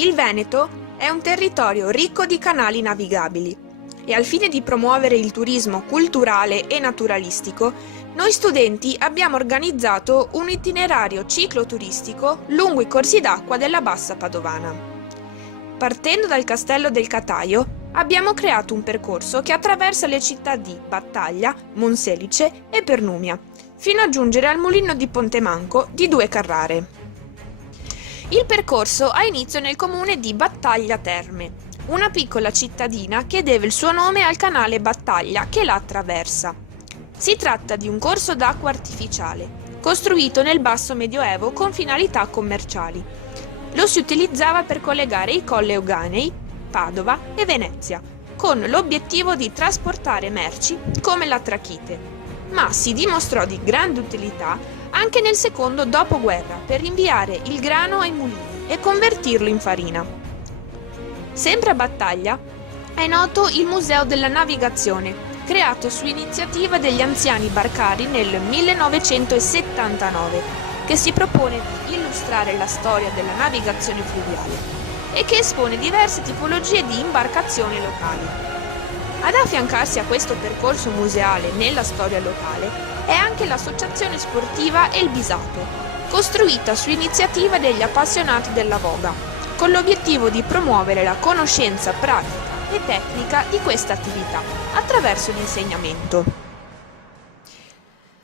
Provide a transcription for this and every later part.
Il Veneto è un territorio ricco di canali navigabili e al fine di promuovere il turismo culturale e naturalistico, noi studenti abbiamo organizzato un itinerario cicloturistico lungo i corsi d'acqua della Bassa Padovana. Partendo dal Castello del Cataio, abbiamo creato un percorso che attraversa le città di Battaglia, Monselice e Pernumia, fino a giungere al mulino di Pontemanco di 2 Carrare. Il percorso ha inizio nel comune di Battaglia Terme, una piccola cittadina che deve il suo nome al canale Battaglia che la attraversa. Si tratta di un corso d'acqua artificiale, costruito nel basso medioevo con finalità commerciali. Lo si utilizzava per collegare i colli Euganei, Padova e Venezia, con l'obiettivo di trasportare merci come la trachite, ma si dimostrò di grande utilità anche nel secondo dopoguerra per inviare il grano ai mulini e convertirlo in farina. Sempre a Battaglia è noto il Museo della Navigazione, creato su iniziativa degli anziani barcari nel 1979, che si propone di illustrare la storia della navigazione fluviale e che espone diverse tipologie di imbarcazioni locali. Ad affiancarsi a questo percorso museale nella storia locale è anche l'associazione sportiva El Bisato, costruita su iniziativa degli appassionati della voga, con l'obiettivo di promuovere la conoscenza pratica e tecnica di questa attività attraverso l'insegnamento.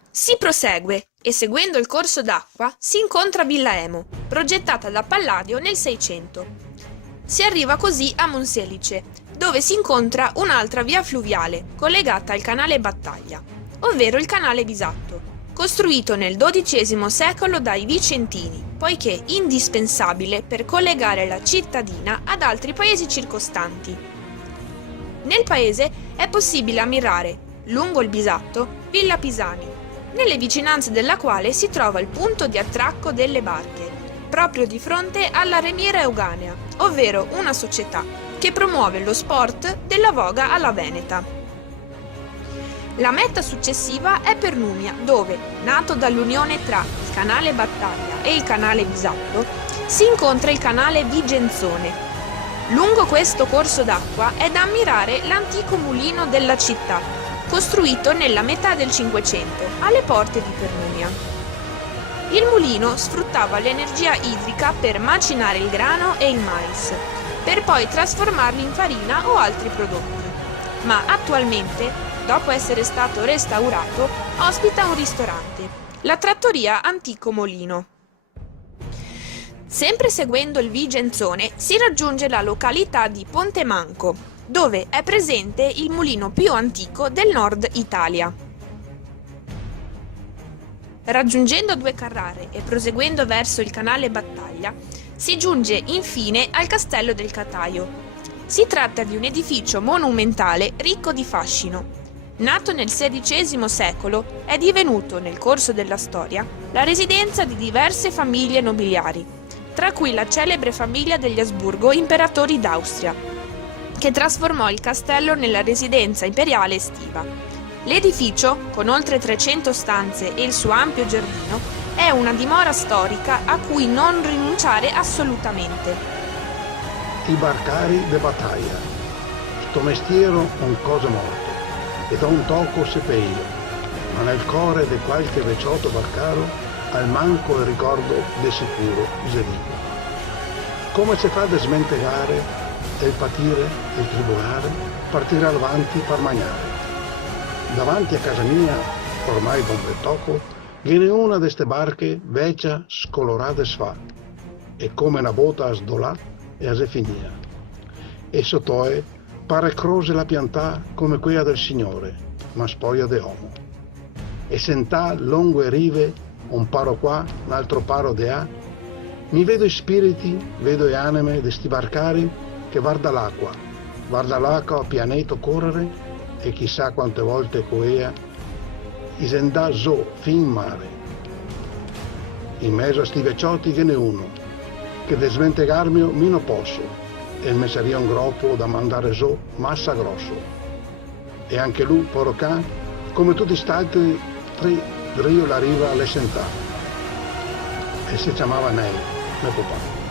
Si prosegue e seguendo il corso d'acqua si incontra Villa Emo, progettata da Palladio nel 600. Si arriva così a Monselice, dove si incontra un'altra via fluviale collegata al canale Battaglia, ovvero il canale Bisatto, costruito nel XII secolo dai Vicentini, poiché indispensabile per collegare la cittadina ad altri paesi circostanti. Nel paese è possibile ammirare, lungo il Bisatto, Villa Pisani, nelle vicinanze della quale si trova il punto di attracco delle barche, proprio di fronte alla Remiera Euganea, ovvero una società che promuove lo sport della voga alla veneta. La meta successiva è Pernumia, dove, nato dall'unione tra il canale Battaglia e il canale Bisatto, si incontra il canale Vigenzone. Lungo questo corso d'acqua è da ammirare l'antico mulino della città, costruito nella metà del Cinquecento, alle porte di Pernumia. Il mulino sfruttava l'energia idrica per macinare il grano e il mais, per poi trasformarli in farina o altri prodotti. Ma attualmente, dopo essere stato restaurato, ospita un ristorante, la trattoria Antico Molino. Sempre seguendo il Vigenzone si raggiunge la località di Pontemanco, dove è presente il mulino più antico del nord Italia. Raggiungendo 2 Carrare e proseguendo verso il canale Battaglia, si giunge infine al Castello del Cataio. Si tratta di un edificio monumentale ricco di fascino. Nato nel XVI secolo, è divenuto, nel corso della storia, la residenza di diverse famiglie nobiliari, tra cui la celebre famiglia degli Asburgo, imperatori d'Austria, che trasformò il castello nella residenza imperiale estiva. L'edificio, con oltre 300 stanze e il suo ampio giardino, è una dimora storica a cui non rinunciare assolutamente. I barcari de battaglia. Sto mestiero un cosa morto, e da un tocco sepeio, ma nel cuore di qualche vecchiotto barcaro al manco il ricordo de sicuro vivo. Come si fa a smentegare, il patire, il tribulare, partire avanti per mangiare. Davanti a casa mia, ormai da un bel tocco, viene una di ste barche vecchia, scolorata e sfa, e come una bota a sdolà e a se finia. E sottoe pare croce la piantà come quella del Signore, ma spoglia de uomo. E sentà lungo e rive, un paro qua, un altro paro de là, mi vedo i spiriti, vedo le anime di sti barcari che guarda l'acqua a pianeto correre, e chissà quante volte coea isendà zo fin mare. In mezzo a sti vecchiotti che ne uno, che de smentegarmio mi non posso, e me saria un groppo da mandare zo massa grosso. E anche lui, poro can, come tutti stati, drio la riva alle sentà. E si chiamava Nei, mio papà.